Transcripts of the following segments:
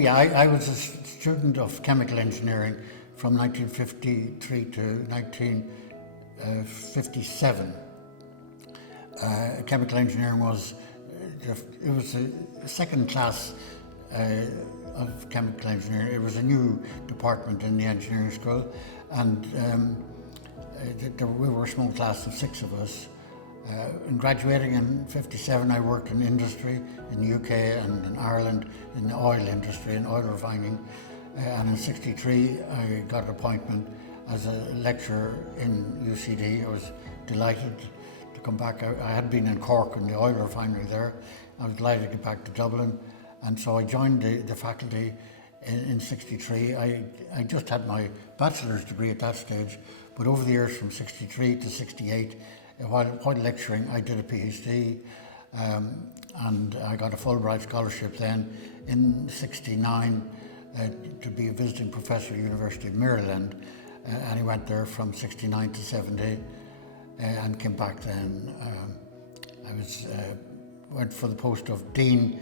yeah, I was a student of chemical engineering from 1953 to 1957. Chemical engineering was it was a second class of chemical engineering. It was a new department in the engineering school, and we were a small class of 6 of us. In graduating in 57, I worked in industry in the UK and in Ireland in the oil industry, in oil refining. And in 63, I got an appointment as a lecturer in UCD. I was delighted to come back. I had been in Cork in the oil refinery there. I was delighted to get back to Dublin. And so I joined the faculty in 63. I just had my bachelor's degree at that stage, but over the years from 63 to 68, while lecturing, I did a PhD, and I got a Fulbright scholarship then in 69 to be a visiting professor at the University of Maryland, and I went there from 69 to 70 and came back then. I went for the post of Dean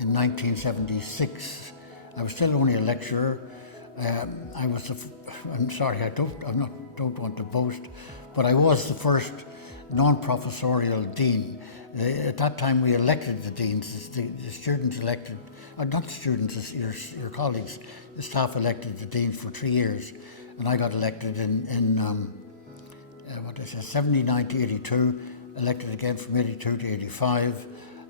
in 1976. I was still only a lecturer. I'm sorry, I don't want to boast, but I was the first non-professorial dean. At that time we elected the deans. The students elected, not students, your colleagues, the staff elected the deans for 3 years, and I got elected in 79 to 82, elected again from 82 to 85,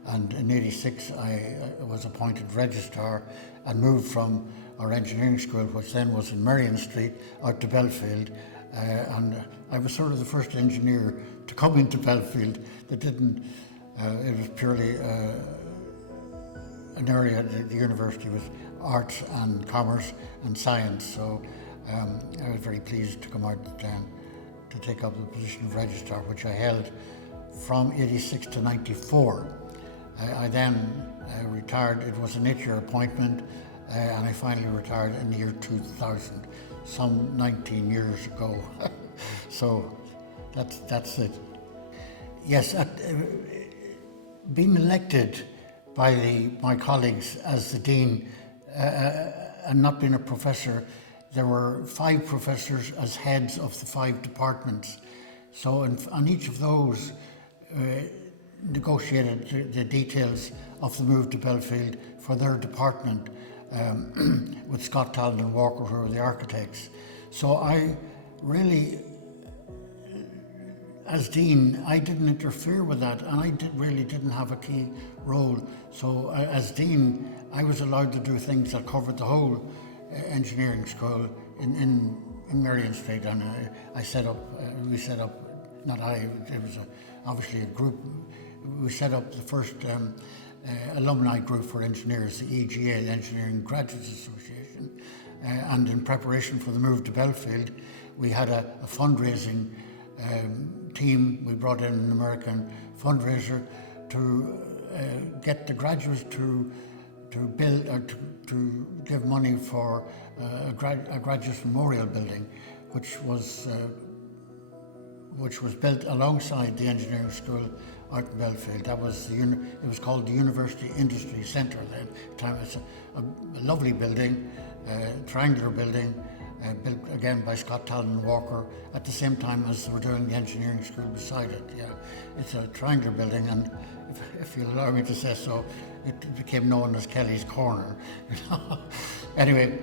and in 86 I was appointed registrar and moved from our engineering school, which then was in Merrion Street, out to Belfield, and I was sort of the first engineer to come into Belfield that didn't, it was purely an area, the university was arts and commerce and science, so I was very pleased to come out to take up the position of registrar, which I held from 86 to 94. I then retired. It was an 8-year appointment, and I finally retired in the year 2000, some 19 years ago. So that's it. Yes, being elected by my colleagues as the dean and not being a professor, there were 5 professors as heads of the 5 departments. So on each of those, negotiated the details of the move to Belfield for their department with Scott Talon and Walker, who were the architects. So I really, as dean, I didn't interfere with that, and I really didn't have a key role. So as dean, I was allowed to do things that covered the whole engineering school in Merrion Street, and we set up, not I, it was obviously a group. We set up the first alumni group for engineers, the EGA, the Engineering Graduates Association, and in preparation for the move to Belfield, we had a fundraising team. We brought in an American fundraiser to get the graduates to build or to give money for a graduate memorial building, which was built alongside the engineering school out in Belfield. That was it was called the University Industry Centre then. It's a lovely building, triangular building, built again by Scott Talon and Walker at the same time as we're doing the engineering school beside it. Yeah, it's a triangular building, and if you'll allow me to say so, it became known as Kelly's Corner. Anyway,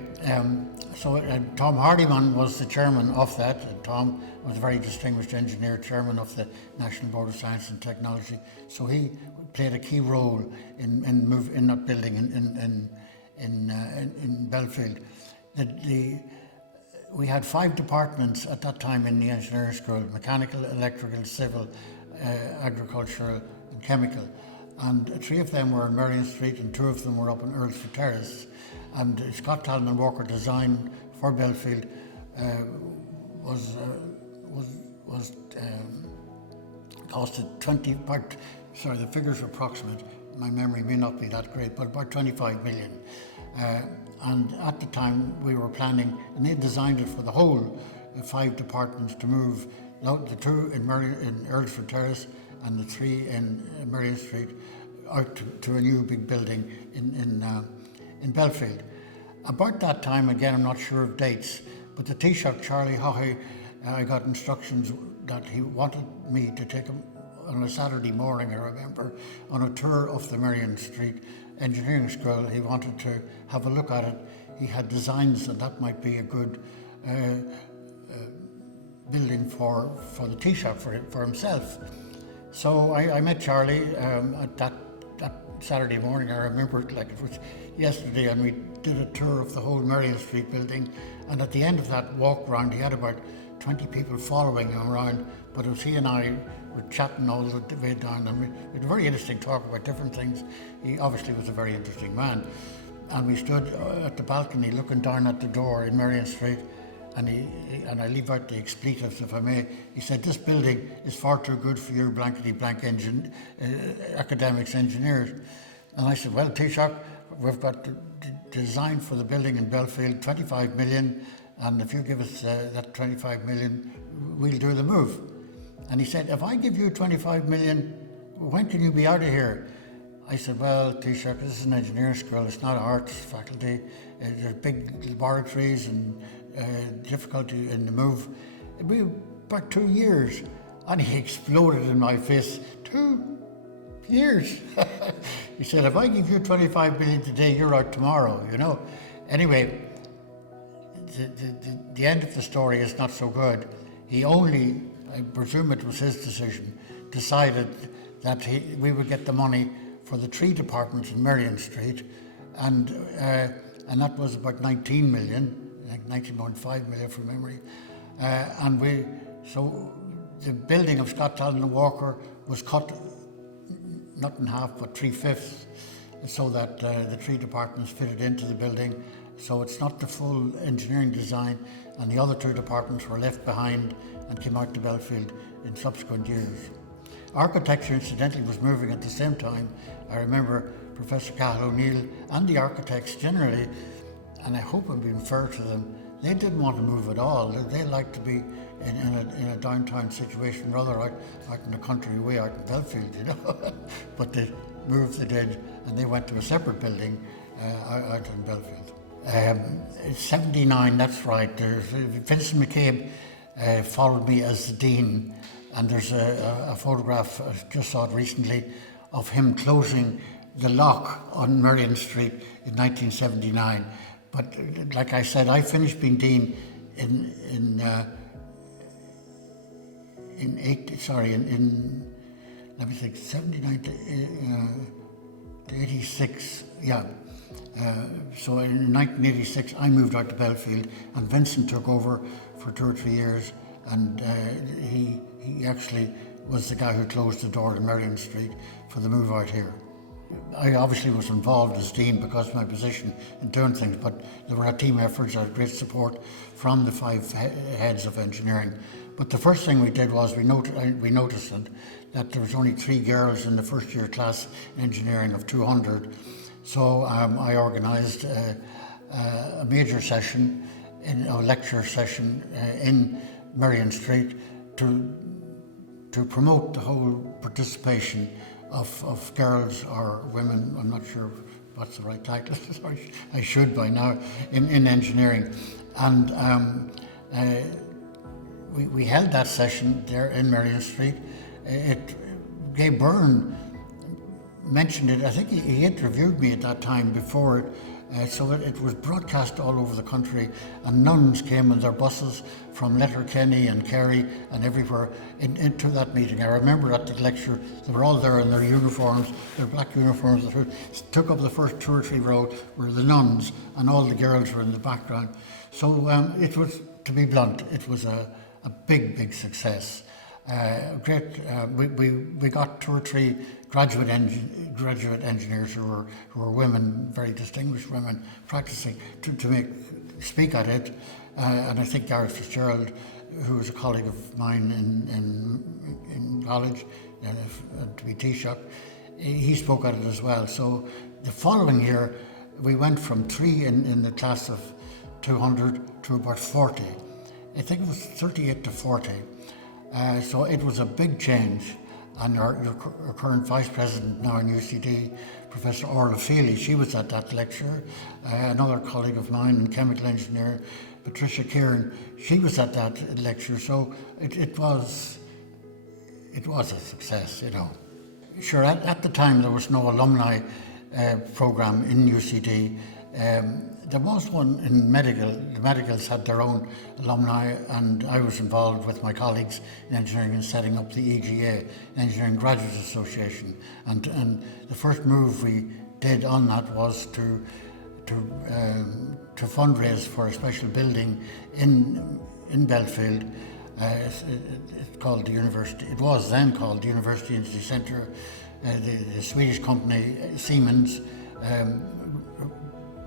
so Tom Hardiman was the chairman of that. And Tom was a very distinguished engineer, chairman of the National Board of Science and Technology. So he played a key role in that building in Belfield. We had 5 departments at that time in the engineering school: mechanical, electrical, civil, agricultural and chemical. And 3 of them were in Merrion Street and 2 of them were up in Earlsfort Terrace. And Scott Talon and Walker design for Belfield costed the figures are approximate, my memory may not be that great, but about 25 million. And at the time we were planning, and they designed it for the whole 5 departments to move, the 2 in Earlsfort Terrace and the 3 in Merrion Street, out to a new big building in Belfield. About that time, again, I'm not sure of dates, but the Taoiseach, Charlie Haughey, I got instructions that he wanted me to take him on a Saturday morning, I remember, on a tour of the Merrion Street Engineering School. He wanted to have a look at it. He had designs that that might be a good building for the Taoiseach, for himself. So I met Charlie at that Saturday morning. I remember it like it was yesterday, and we did a tour of the whole Merrion Street building. And at the end of that walk round, he had about 20 people following him around, but it was he and I were chatting all the way down, and we had a very interesting talk about different things. He obviously was a very interesting man. And we stood at the balcony looking down at the door in Merrion Street, and I leave out the expletives if I may. He said, "This building is far too good for you blankety blank academics, engineers." And I said, "Well, Taoiseach, we've got the design for the building in Belfield, 25 million, and if you give us that 25 million, we'll do the move." And he said, "If I give you 25 million, when can you be out of here?" I said, "Well, Taoiseach, this is an engineering school, it's not an arts faculty. There's big laboratories and difficulty in the move. It'll be about 2 years." And he exploded in my face. 2 years? He said, "If I give you 25 million today, you're out tomorrow, you know." Anyway, the end of the story is not so good. He only, I presume it was his decision, decided that we would get the money for the 3 departments in Merrion Street, and that was about 19 million, I think 19.5 million from memory. So the building of Scott Talon and Walker was cut not in half but 3/5, so that the 3 departments fitted into the building. So it's not the full engineering design, and the other 2 departments were left behind and came out to Belfield in subsequent years. Architecture, incidentally, was moving at the same time. I remember Professor Cahill O'Neill and the architects generally, and I hope I'm being fair to them, they didn't want to move at all. They liked to be in a downtown situation, rather out in the country way, out in Belfield, you know. But the move they did, and they went to a separate building out in Belfield. 79, that's right. Vincent McCabe followed me as the dean, and there's a photograph, I just saw it recently, of him closing the lock on Merrion Street in 1979. But like I said, I finished being dean in 79 to 86, yeah. So in 1986, I moved out to Belfield, and Vincent took over for 2 or 3 years, and he actually was the guy who closed the door to Merrion Street for the move out here. I obviously was involved as dean because of my position in doing things, but there were team efforts. I had great support from the 5 heads of engineering. But the first thing we did was we noticed that there was only 3 girls in the first year class in engineering of 200. So I organised a major session, a lecture session in Merrion Street to promote the whole participation of girls or women, I'm not sure what's the right title, I should by now, in engineering. And we held that session there in Merrion Street. Gay Byrne mentioned it. I think he interviewed me at that time before it. So it was broadcast all over the country, and nuns came in their buses from Letterkenny and Kerry and everywhere into that meeting. I remember at the lecture, they were all there in their uniforms, their black uniforms, that took up the first 2 or 3 rows were the nuns, and all the girls were in the background. So it was, to be blunt, it was a big success. Great. We got 2 or 3 graduate engineers who were women, very distinguished women, practicing to speak at it. And I think Gareth Fitzgerald, who was a colleague of mine in college, to be Taoiseach, he spoke at it as well. So the following year, we went from 3 in the class of 200 to about 40. I think it was 38 to 40. So it was a big change, and our current Vice President now in UCD, Professor Orla Feely, she was at that lecture. Another colleague of mine in chemical engineer, Patricia Kieran, she was at that lecture. So it was a success, you know. Sure, at the time there was no alumni program in UCD. There was one in medical. The medicals had their own alumni, and I was involved with my colleagues in engineering in setting up the EGA, Engineering Graduates Association. And the first move we did on that was to fundraise for a special building in Belfield. It's called the University. It was then called the University Industry Centre. The Swedish company Siemens,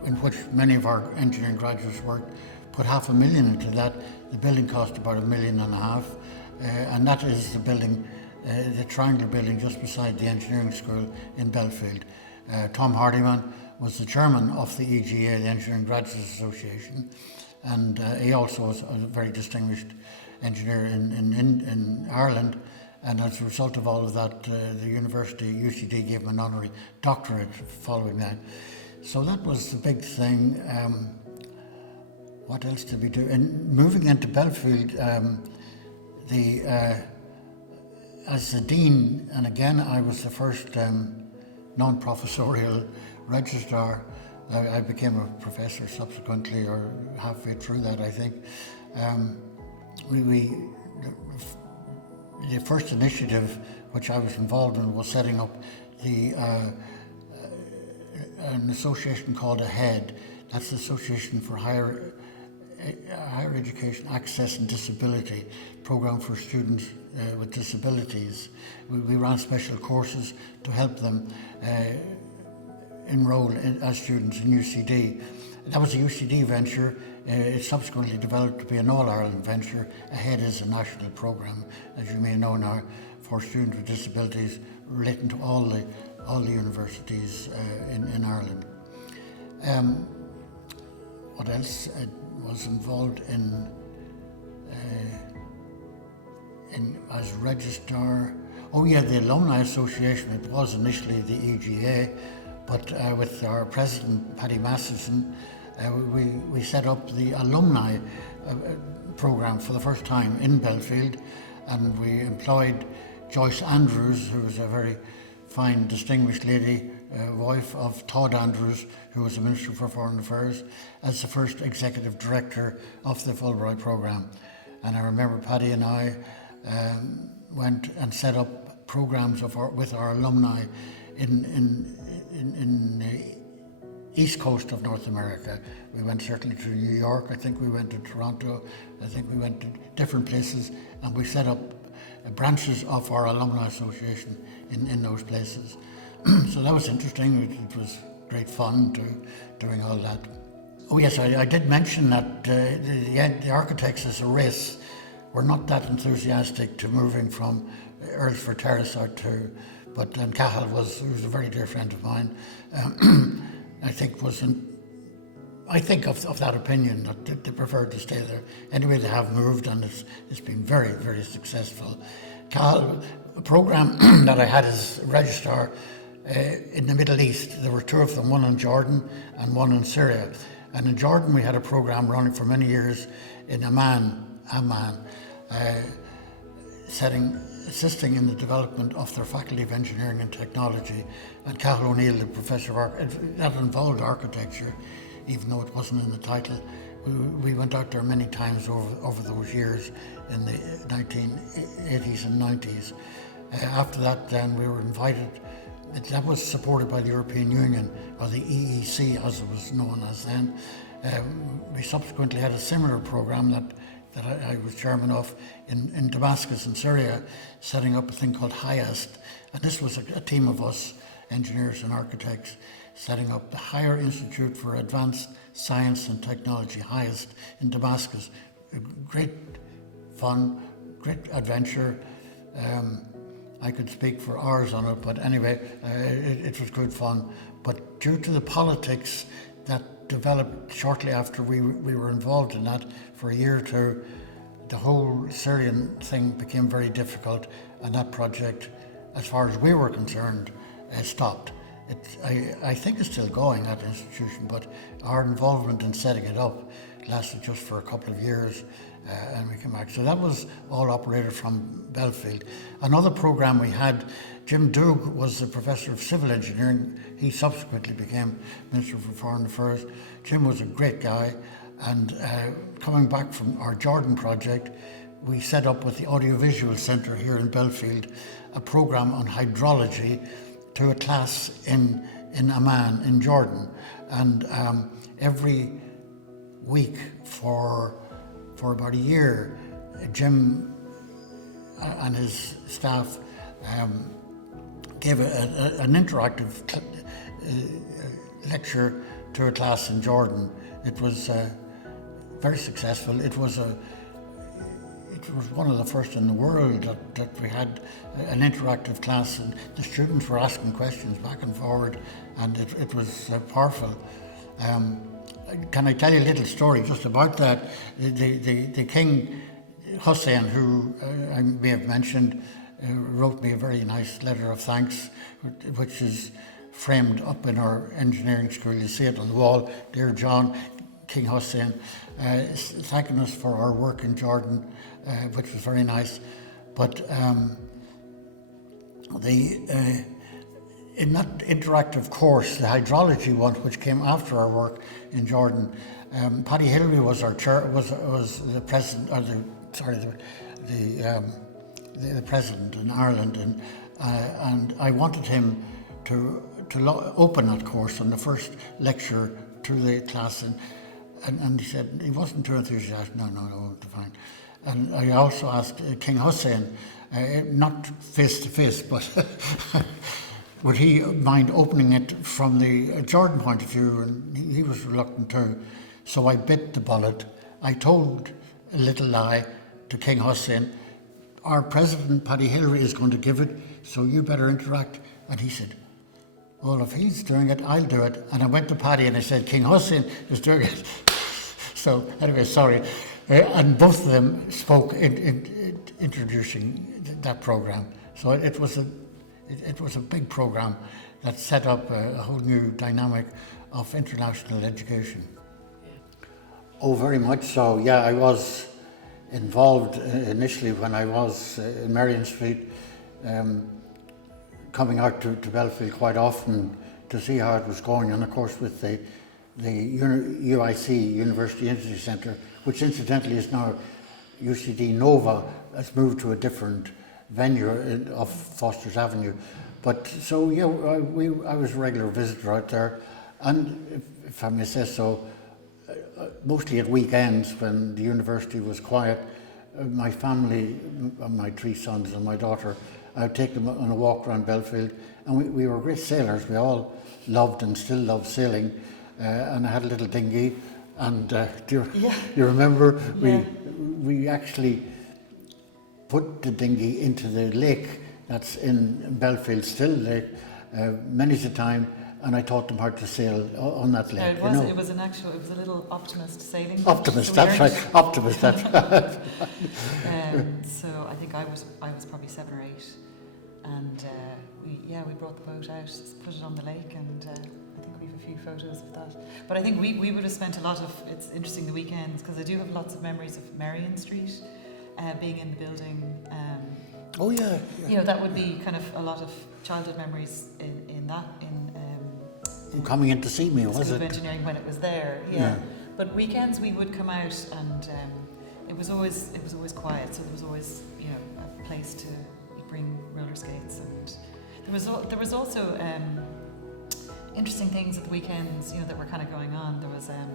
in which many of our engineering graduates worked, put $500,000 into that. The building cost about $1.5 million, and that is the building, the triangular building just beside the engineering school in Belfield. Tom Hardiman was the chairman of the EGA, the Engineering Graduates Association, and he also was a very distinguished engineer in Ireland. And as a result of all of that, the university, UCD, gave him an honorary doctorate following that. So that was the big thing. What else did we do? And moving into Belfield, as the dean, and again I was the first non-professorial registrar. I became a professor subsequently, or halfway through that, I think. The first initiative which I was involved in was setting up an association called AHEAD. That's the Association for Higher Education Access and Disability, program for students with disabilities. We ran special courses to help them enroll as students in UCD. That was a UCD venture. It subsequently developed to be an all-Ireland venture. AHEAD is a national program, as you may know now, for students with disabilities relating to all the universities in Ireland. What else? I was involved in as registrar. Oh yeah, the Alumni Association. It was initially the EGA, but with our president, Paddy Masterson, we set up the alumni program for the first time in Belfield, and we employed Joyce Andrews, who was a very fine, distinguished lady, wife of Todd Andrews, who was the Minister for Foreign Affairs, as the first executive director of the Fulbright program. And I remember Paddy and I went and set up programs with our alumni in the East Coast of North America. We went certainly to New York, I think we went to Toronto, I think we went to different places, and we set up branches of our Alumni Association in those places. So that was interesting. It was great fun doing all that. Oh yes, I did mention that the architects as a race were not that enthusiastic to moving from Earlsfort Terrace out to, but Cahill who's a very dear friend of mine, I think of that opinion that they preferred to stay there. Anyway, they have moved, and it's been very, very successful. Cahill, a program that I had as registrar in the Middle East, there were two of them, one in Jordan and one in Syria. And in Jordan we had a program running for many years in Amman, assisting in the development of their Faculty of Engineering and Technology. And Cahill O'Neill, the Professor of Architecture, that involved architecture, even though it wasn't in the title. We went out there many times over those years in the 1980s and 90s. After that, then, we were invited. That was supported by the European Union, or the EEC as it was known as then. We subsequently had a similar program that I was chairman of in Damascus in Syria, setting up a thing called HIAST. And this was a team of us, engineers and architects, setting up the Higher Institute for Advanced Science and Technology, HIAST, in Damascus. Great fun, great adventure. I could speak for hours on it, but anyway, it was good fun. But due to the politics that developed shortly after we were involved in that for a year or two, the whole Syrian thing became very difficult, and that project, as far as we were concerned, stopped. I think it's still going, that institution, but our involvement in setting it up lasted just for a couple of years, and we came back. So that was all operated from Belfield. Another program we had, Jim Doug was the Professor of Civil Engineering. He subsequently became Minister for Foreign Affairs. Jim was a great guy, and coming back from our Jordan project, we set up with the Audiovisual Centre here in Belfield a program on hydrology to a class in Amman, in Jordan. And every week for about a year, Jim and his staff gave an interactive lecture to a class in Jordan. It was very successful. It was one of the first in the world that we had an interactive class, and the students were asking questions back and forward, and it was powerful. Can I tell you a little story just about that? The King Hussein, who I may have mentioned, wrote me a very nice letter of thanks, which is framed up in our engineering school. You see it on the wall. Dear John, King Hussein, thanking us for our work in Jordan, which was very nice. But in that interactive course, the hydrology one, which came after our work in Jordan, Paddy Hillary was our was the president, or the president in Ireland, and I wanted him to open that course on the first lecture to the class, and he said he wasn't too enthusiastic. No, fine. And I also asked King Hussein, not face to face, but would he mind opening it from the Jordan point of view, and he was reluctant too. So I bit the bullet. I told a little lie to King Hussein, our president, Paddy Hillary, is going to give it, so you better interact. And he said, well, if he's doing it, I'll do it. And I went to Paddy and I said, King Hussein is doing it. So anyway, sorry. And both of them spoke in introducing that program. So it was a big program that set up a whole new dynamic of international education. Oh, very much so. Yeah, I was involved initially when I was in Marion Street, coming out to Belfield quite often to see how it was going, and of course with the UIC, University Institute Centre, which incidentally is now UCD Nova, has moved to a different venue of Foster's Avenue. But so yeah, I was a regular visitor out there, and if I may say so, mostly at weekends when the university was quiet, my family, my three sons and my daughter, I would take them on a walk around Belfield, and we were great sailors. We all loved and still love sailing, and I had a little dinghy, and do you remember? Yeah. We actually put the dinghy into the lake that's in Belfield, still lake, many a time, and I taught them how to sail on that lake. No, it was a little Optimist sailing. Optimist, that's right. Optimist, that's right. So I think I was probably 7 or 8, and we brought the boat out, put it on the lake, and I think we have a few photos of that. But I think we would have spent a lot of, it's interesting, the weekends, because I do have lots of memories of Marion Street, being in the building. Oh yeah. You know, that would be kind of a lot of childhood memories in that. Coming in to see me, was it? Engineering when it was there, yeah. But weekends we would come out, and it was always quiet, so there was always, you know, a place to bring roller skates, and there was also interesting things at the weekends, you know, that were kind of going on. There was a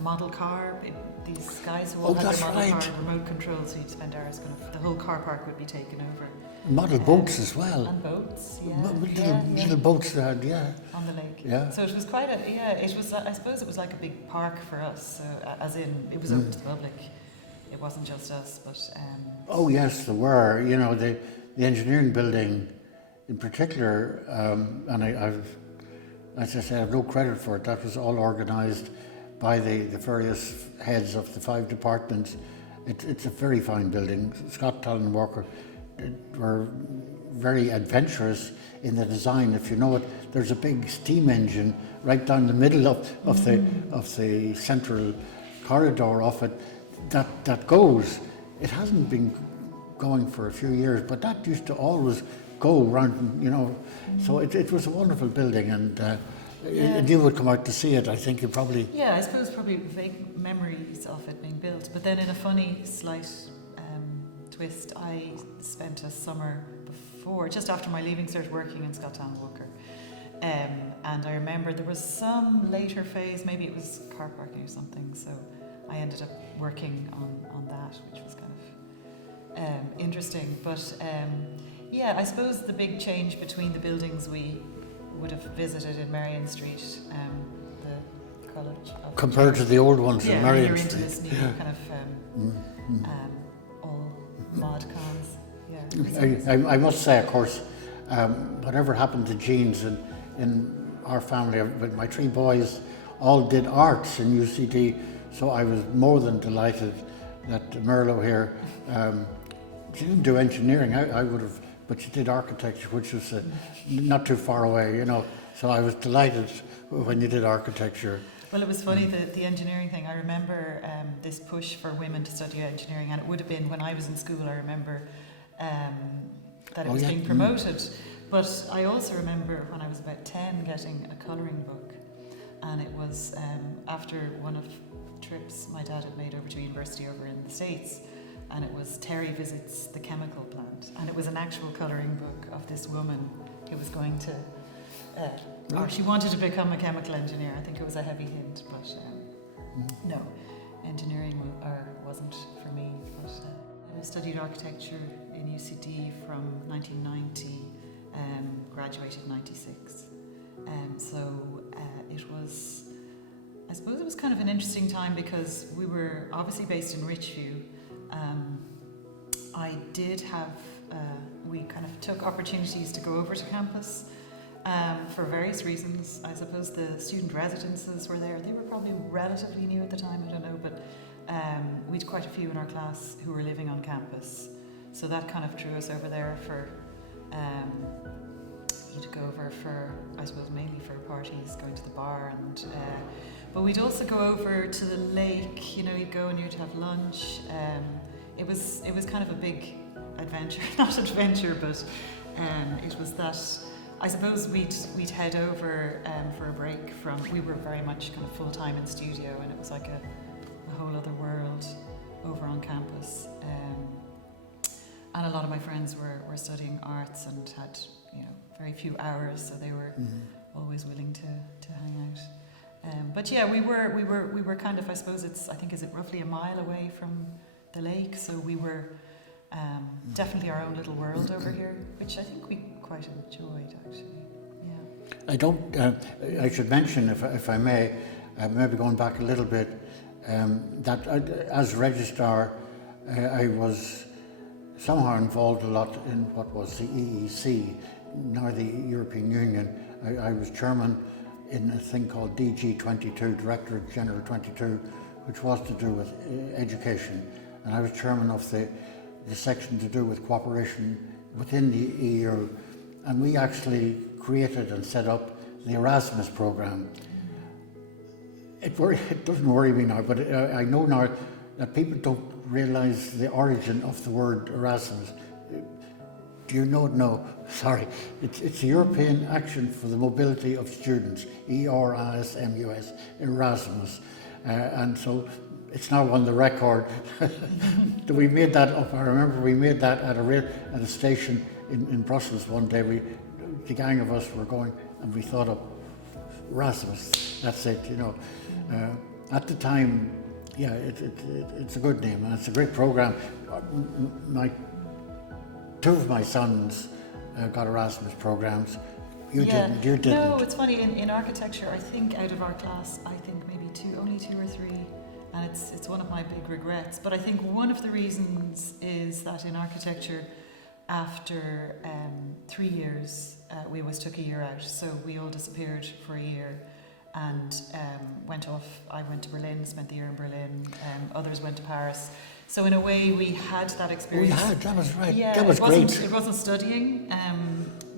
model car. These guys who all had their model car remote control, so you'd spend hours the whole car park would be taken over. Model boats as well. And boats, Little boats they had, on the lake. Yeah. So it was quite it was, I suppose it was like a big park for us, as in, it was open to the public. It wasn't just us, but... Oh yes, there were. You know, the engineering building in particular, and I've, as I say, I have no credit for it. That was all organised by the various heads of the 5 departments. It's a very fine building. Scott, Talon and Walker were very adventurous in the design. If you know it, there's a big steam engine right down the middle of the central corridor of it that goes. It hasn't been going for a few years, but that used to always go round, you know. So it was a wonderful building, and you would come out to see it. I think you probably... Yeah, I suppose probably vague memories of it being built. But then in a funny, slight twist, I spent a summer before, just after my leaving cert, working in Scott Town Walker. And I remember there was some later phase, maybe it was car parking or something, so I ended up working on that, which was kind of interesting. But yeah, I suppose the big change between the buildings we would have visited in Marion Street, the College of... Compared to the old ones in Marion you're Street. into this new kind of all mod cons. Yeah. I must say, of course, whatever happened to genes in our family, but my three boys all did arts in UCD, so I was more than delighted that Merlo here, she didn't do engineering, I would have, but she did architecture, which was not too far away, you know, so I was delighted when you did architecture. Well, it was funny, the engineering thing. I remember this push for women to study engineering, and it would have been when I was in school. I remember that it was being promoted. But I also remember when I was about 10 getting a colouring book, and it was after one of trips my dad had made over to university over in the States, and it was Terry Visits the Chemical Plant, and it was an actual colouring book of this woman who was going to or she wanted to become a chemical engineer. I think it was a heavy hint, but no, engineering wasn't for me. But I studied architecture in UCD from 1990, graduated in 96. So it was, I suppose it was kind of an interesting time because we were obviously based in Richview. I did have, we kind of took opportunities to go over to campus. For various reasons. I suppose the student residences were there. They were probably relatively new at the time, I don't know, but we had quite a few in our class who were living on campus. So that kind of drew us over there for, you'd go over for, I suppose mainly for parties, going to the bar, and but we'd also go over to the lake, you know, you'd go and you'd have lunch. It was kind of a big adventure, not adventure, but it was that, I suppose we'd head over for a break from, we were very much kind of full-time in studio, and it was like a whole other world over on campus. And a lot of my friends were studying arts and had, you know, very few hours, so they were always willing to hang out. But yeah, we were kind of, I suppose I think is it roughly a mile away from the lake, so we were definitely our own little world over here, which I think we quite enjoyed, actually. Yeah. I don't. I should mention, if I may, maybe going back a little bit, that as registrar, I was somehow involved a lot in what was the EEC, now the European Union. I was chairman in a thing called DG 22, Director General 22, which was to do with education, and I was chairman of the section to do with cooperation within the EU, and we actually created and set up the Erasmus program. It doesn't worry me now, but I know now that people don't realise the origin of the word Erasmus. Do you know? No, sorry. It's European Action for the Mobility of Students, ERASMUS, Erasmus, and so it's now on the record. We made that up. I remember we made that at a station in Brussels one day. The gang of us were going, and we thought of Erasmus. That's it, you know. At the time, yeah, it's a good name and it's a great program. Two of my sons got Erasmus programs. You didn't. No, it's funny. In architecture, I think out of our class, I think maybe only two or three. And it's one of my big regrets. But I think one of the reasons is that in architecture, after 3 years, we always took a year out. So we all disappeared for a year. and went off. I went to Berlin, spent the year in Berlin. Others went to Paris. So in a way, we had that experience. We had, that was right. Yeah, that was great. It wasn't studying.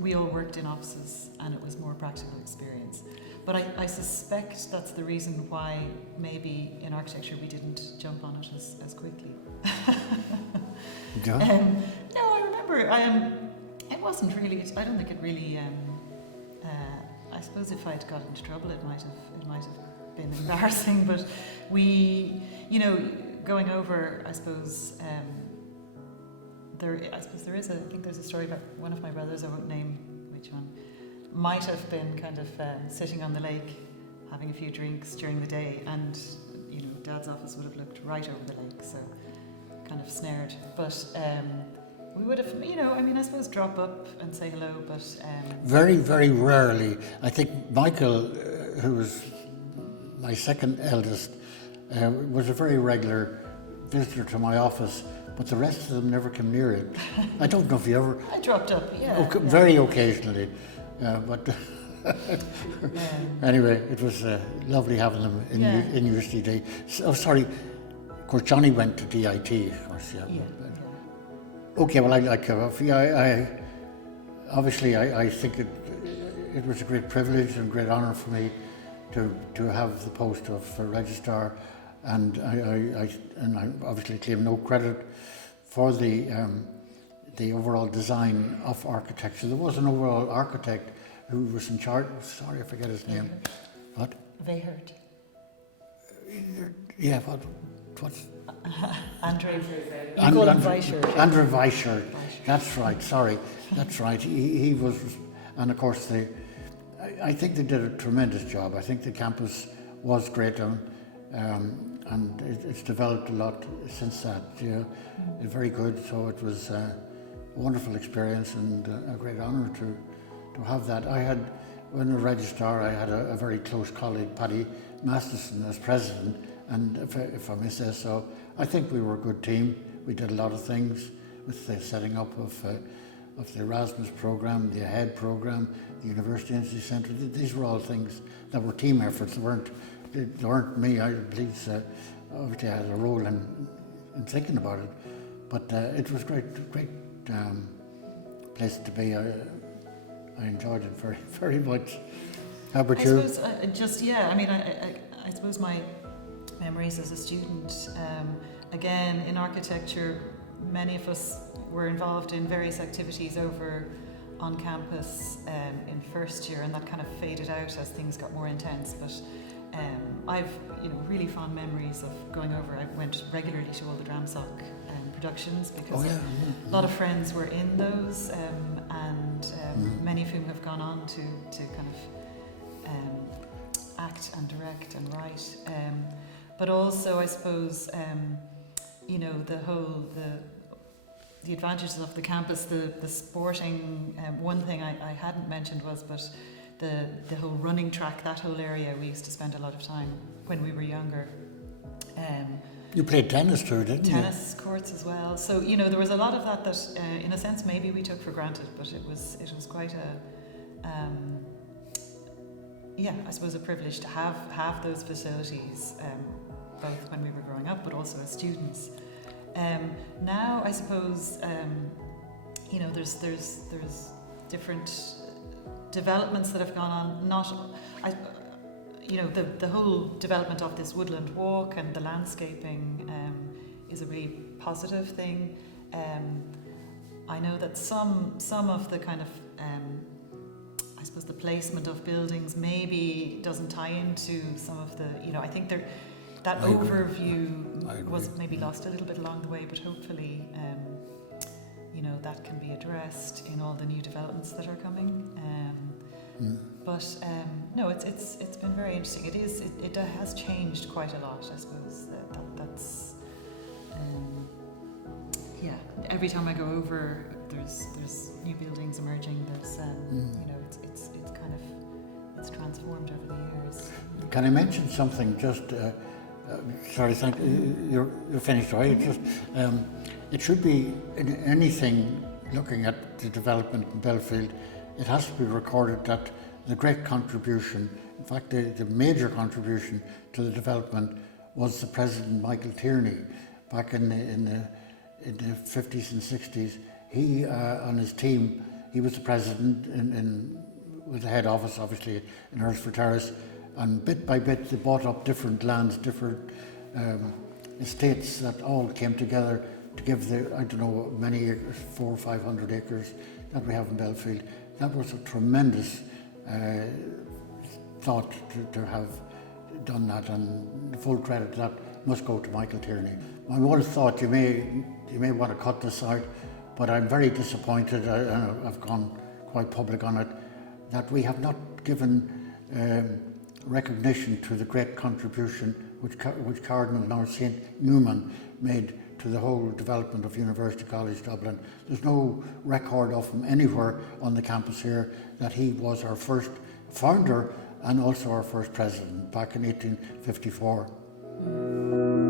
We all worked in offices, and it was more practical experience. But I suspect that's the reason why maybe in architecture we didn't jump on it as quickly. Yeah. No, I remember. It wasn't really. I don't think it really. I suppose if I'd got into trouble, it might have been embarrassing. But we, going over, I suppose. There is I think there's a story about one of my brothers. I won't name which one. Might have been kind of sitting on the lake, having a few drinks during the day, and Dad's office would have looked right over the lake, so kind of snared. But we would have, I suppose drop up and say hello, but very, very rarely. I think Michael, who was my second eldest, was a very regular visitor to my office, but the rest of them never came near it. I don't know if you ever. I dropped up, yeah. Very occasionally. But anyway, it was lovely having them in UCD. Oh, sorry, of course Johnny went to DIT, of course. Yeah. Okay, well I think it was a great privilege and great honour for me to have the post of registrar, and I obviously claim no credit for the overall design of architecture. There was an overall architect who was in charge. Sorry, I forget his name. What? Vehert. Yeah, what's? Andrew. You call him Weishert. Andrew Weishert. That's right. Sorry, that's right. He was, and of course I think they did a tremendous job. I think the campus was great, and it's developed a lot since that. Yeah, very good. So it was a wonderful experience and a great honour to have that. When I was registrar, I had a very close colleague, Paddy Masterson, as president, and if I may say so, I think we were a good team. We did a lot of things with the setting up of the Erasmus programme, the AHEAD programme, the University Institute Centre. These were all things that were team efforts. They weren't me. I believe obviously I had a role in thinking about it, but it was great place to be. I enjoyed it very, very much. How about you? I suppose, I suppose my memories as a student, again, in architecture, many of us were involved in various activities over on campus in first year, and that kind of faded out as things got more intense. But I've really fond memories of going over. I went regularly to all the Dramsoc productions because a lot of friends were in those, and many of whom have gone on to kind of act and direct and write. But also, I suppose, the advantages of the campus, the sporting. One thing I hadn't mentioned was, but the whole running track, that whole area, we used to spend a lot of time when we were younger. You played tennis too, didn't you? Tennis courts as well. So there was a lot of that in a sense maybe we took for granted, but it was quite I suppose a privilege to have those facilities, both when we were growing up, but also as students. Now I suppose there's different developments that have gone on. The whole development of this woodland walk and the landscaping is a really positive thing. I know that some of the kind of I suppose the placement of buildings maybe doesn't tie into some of the I think that overview was maybe lost a little bit along the way, but hopefully that can be addressed in all the new developments that are coming. But no, it's been very interesting. It has changed quite a lot, I suppose. That's every time I go over, there's new buildings emerging. There's it's transformed over the years. Can I mention something? Just sorry, thank you. You're finished, right? Just it should be in anything looking at the development in Belfield. It has to be recorded that the great contribution In fact, the major contribution to the development was the President Michael Tierney back in the 50s and 60s. He and his team, he was the president with the head office obviously in Earlsfort Terrace, and bit by bit they bought up different lands, different estates that all came together to give the, I don't know, many acres, 400 or 500 acres that we have in Belfield. That was a tremendous thought to have done that, and the full credit to that must go to Michael Tierney. I would have thought you may want to cut this out, but I'm very disappointed, I've gone quite public on it, that we have not given recognition to the great contribution which Cardinal now St. Newman made to the whole development of University College Dublin. There's no record of him anywhere on the campus here, that he was our first founder and also our first president back in 1854.